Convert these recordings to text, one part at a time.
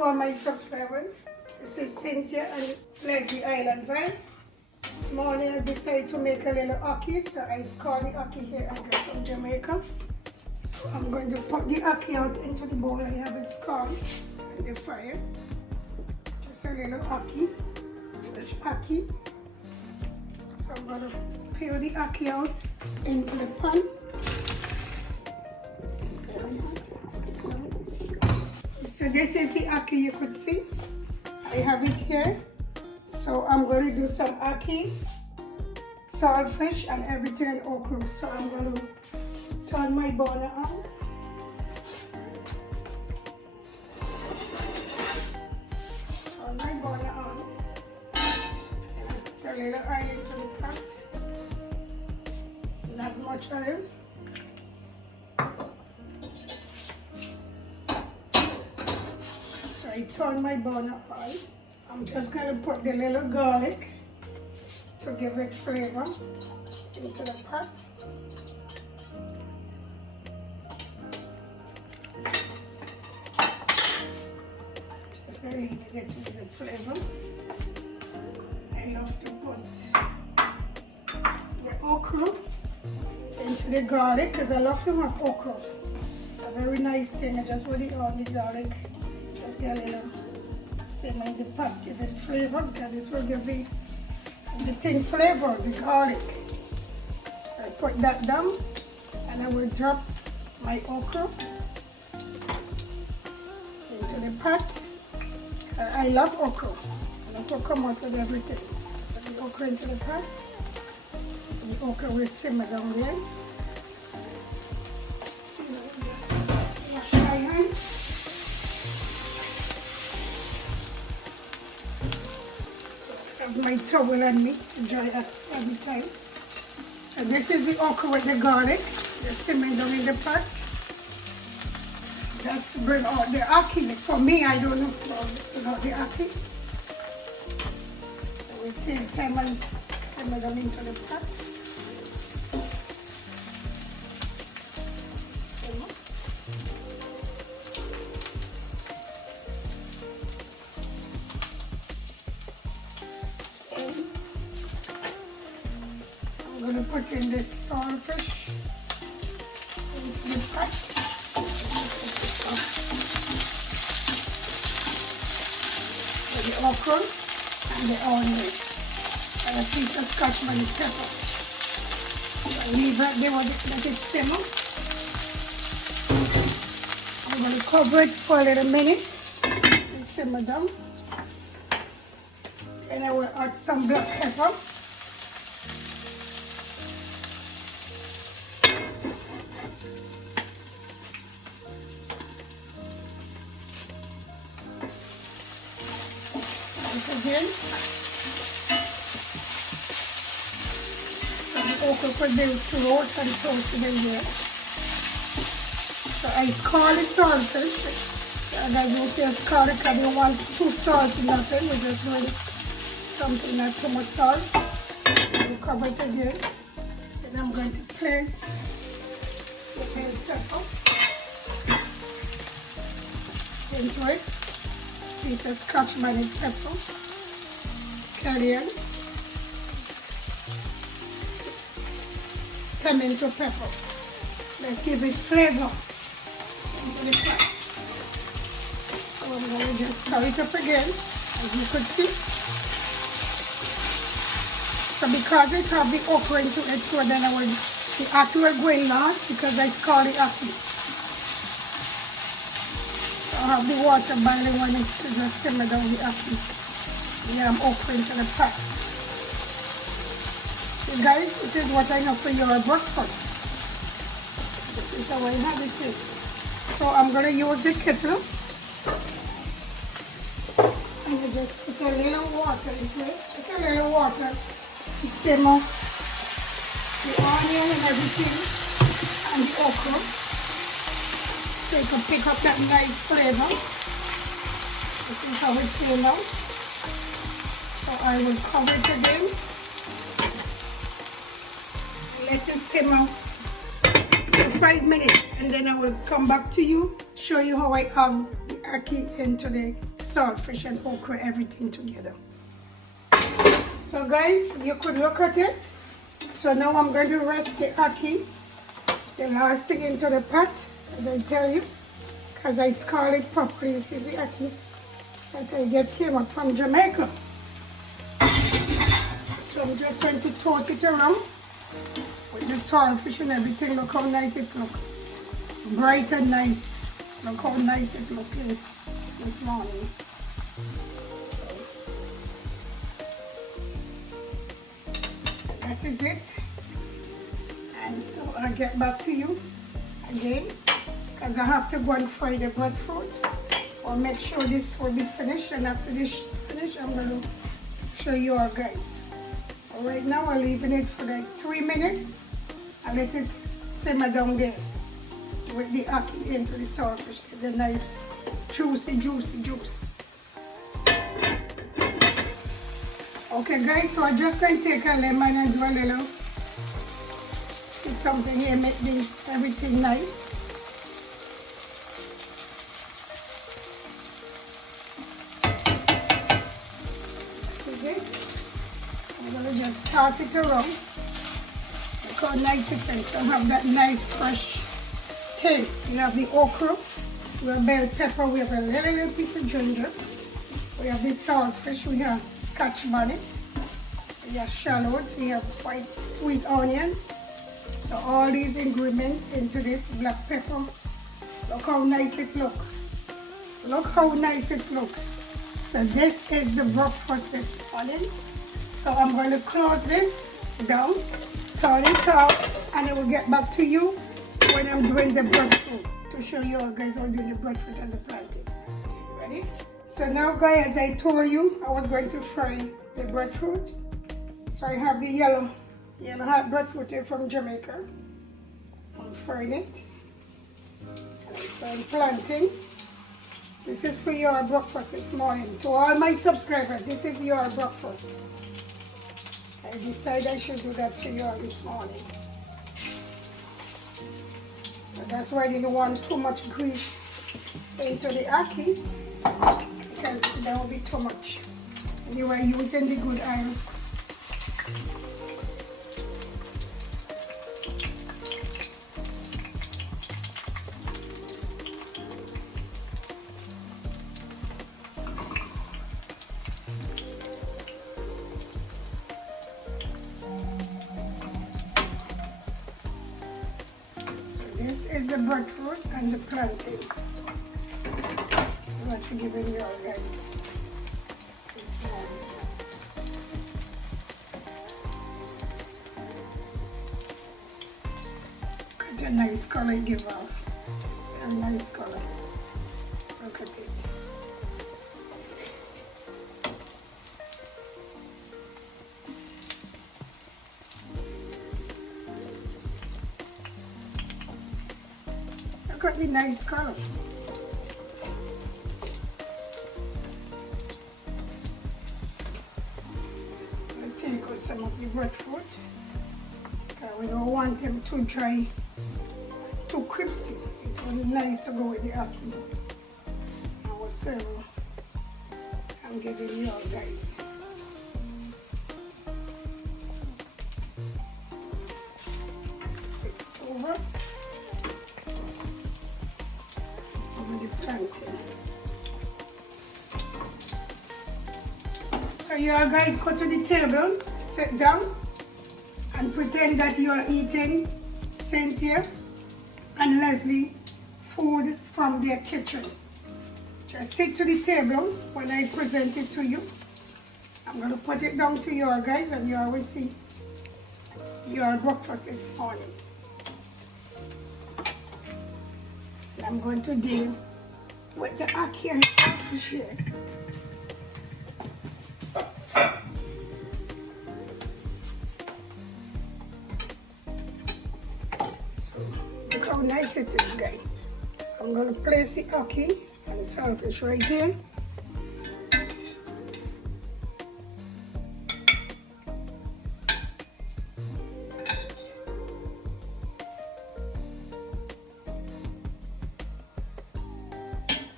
to all my subscribers. This is Cynthia and Lesley Island Vibe. This morning I decided to make a little ackee, so I score the ackee here I got from Jamaica. So I'm going to put the ackee out into the bowl. I have it scored on the fire. Just a little ackee, fresh ackee. So I'm going to peel the ackee out into the pan. So this is the ackee you could see. I have it here. So I'm going to do some ackee, saltfish and everything in okra. So I'm going to turn my burner on. Turn my burner on. And put a little oil into the pot. Not much oil. I turn my burner on. I'm just going to put the little garlic to give it flavor into the pot. Just going to leave it to get flavor. I love to put the okra into the garlic because I love to have okra. It's a very nice thing. I just put it on the garlic. Just get a little simmer in the pot, give it flavor because this will give the thing flavor, the garlic. So I put that down and I will drop my okra into the pot. I love okra. I love to come out with everything. Put the okra into the pot. So the okra will simmer down there. Just wash my hands. My towel on me to dry up every time. So this is the okra with the garlic, just simmering down in the pot. Just bring out the ackee. For me, I don't know about the ackee. So we take time and simmer them into the pot. Simmer. I'm going to put in this saltfish into the pot. So the okra and the onion and a piece of scotch bonnet pepper. So leave it there, let it simmer. I'm going to cover it for a little minute and simmer down. And I will add some black pepper. Again. So the okra put the roast and toasted in there. So I score the saltfish. And I don't say I score it because I don't want too salty nothing. We're just doing something not too much salt. I'll cover it again. Then I'm going to place the bell pepper into it. Piece of scotch bonnet pepper, scallion, pimento pepper. Let's give it flavor into the pot. So I'm going to just stir it up again, as you could see. So because it have the okra into it, so then the ackee will go in last because I score the ackee. I have the water boiling when it just simmer down the ackee. Yeah, I'm okra into the pot. See guys, this is what I know for your breakfast. This is how I have it here. So I'm going to use the kettle. And you just put a little water into it. Just a little water to simmer the onion and everything and the okra. So you can pick up that nice flavor. This is how it came out. So I will cover it again. Let it simmer for 5 minutes and then I will come back to you, show you how I add the ackee into the saltfish and okra, everything together. So guys, you could look at it. So now I'm going to rest the ackee, the last thing, into the pot, as I tell you, because I scald it properly. This is the ackee that I came up from Jamaica. So I'm just going to toss it around with the saltfish and everything. Look how nice it looks. Bright and nice. Look how nice it looks this morning. So that is it. And so I'll get back to you again, because I have to go and fry the breadfruit. I'll make sure this will be finished, and after this finished, I'm going to show you all guys. But right now I'm leaving it for like 3 minutes and let it simmer down there with the ackee into the saltfish. Get the nice juicy juice. Okay guys, so I'm just going to take a lemon and do a little, it's something here, make everything nice. Is it? So I'm going to just toss it around. Look how nice it is. So have that nice fresh taste. We have the okra, we have bell pepper, we have a little piece of ginger, we have the saltfish, we have scotch bonnet, we have shallots, we have white sweet onion. So all these ingredients into this black pepper. Look how nice it looks. Look how nice it looks. So this is the breakfast this morning. So I'm going to close this down, turn it off, and I will get back to you when I'm doing the breadfruit to show you all guys how I'm doing the breadfruit and the plantain. Ready? So now guys, as I told you, I was going to fry the breadfruit. So I have the yellow hot breadfruit here from Jamaica. I'm frying it. And I'm frying plantain. This is for your breakfast this morning. To all my subscribers, this is your breakfast. I decided I should do that for you all this morning. So that's why I didn't want too much grease into the ackee, because that will be too much. And you are using the good oil. This is the breadfruit and the plantain. So what to give it you all guys this morning. Look at the nice color it give off. A nice color. Look at it. Look at the nice color. I'll take out some of the breadfruit. We don't want them too dry, too crispy. It was nice to go with the ackee. And whatsoever I'm giving you all guys. Flip it over. So you all guys go to the table, sit down, and pretend that you are eating Cynthia and Lesley food from their kitchen. Just sit to the table when I present it to you. I'm going to put it down to you all guys, and you always see your breakfast this morning. And I'm going to deal with the ackee and saltfish here. So look how nice it is, guys. So I'm going to place the ackee and saltfish right here.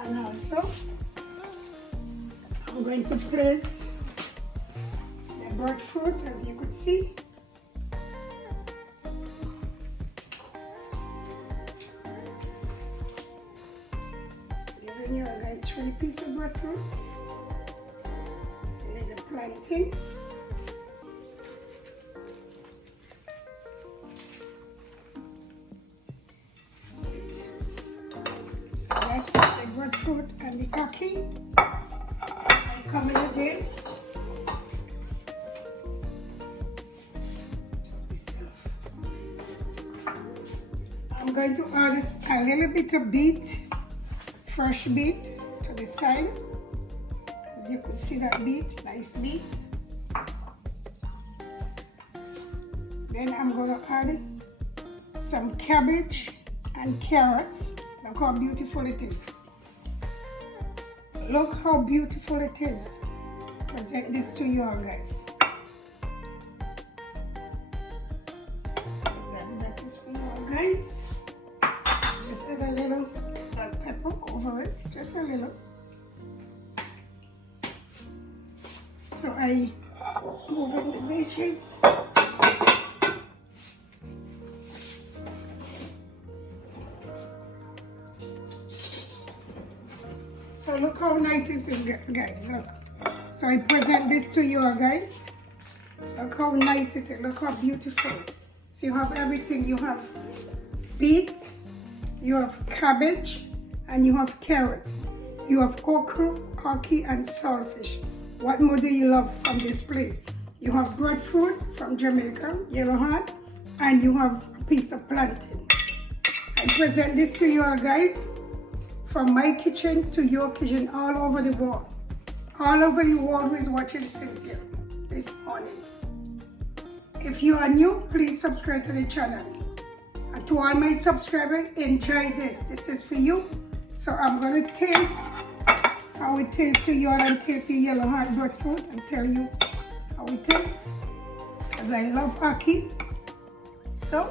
And also I'm going to place the breadfruit, as you could see. Giving you a guy 3 pieces of breadfruit. And the plantain. That's it. So that's the breadfruit and the ackee. I come in again. I'm going to add a little bit of beet, fresh beet, to the side. As you can see that beet, nice beet. Then I'm going to add some cabbage and carrots. Look how beautiful it is. Look how beautiful it is. Present this to you all, guys. So that is for you all, guys. Just add a little black pepper over it, just a little. So I move in the dishes. So look how nice this is, guys. Look. So I present this to you all, guys. Look how nice it is. Look how beautiful. So you have everything. You have beet, you have cabbage, and you have carrots. You have okra, ackee, and saltfish. What more do you love from this plate? You have breadfruit from Jamaica, yellow heart, and you have a piece of plantain. I present this to you all, guys. From my kitchen to your kitchen, all over the world. All over the world who is watching Cynthia this morning. If you are new, please subscribe to the channel. And to all my subscribers, enjoy this. This is for you. So I'm going to taste how it tastes to you all and taste the yellow heart breadfruit and tell you how it tastes. Because I love ackee. So,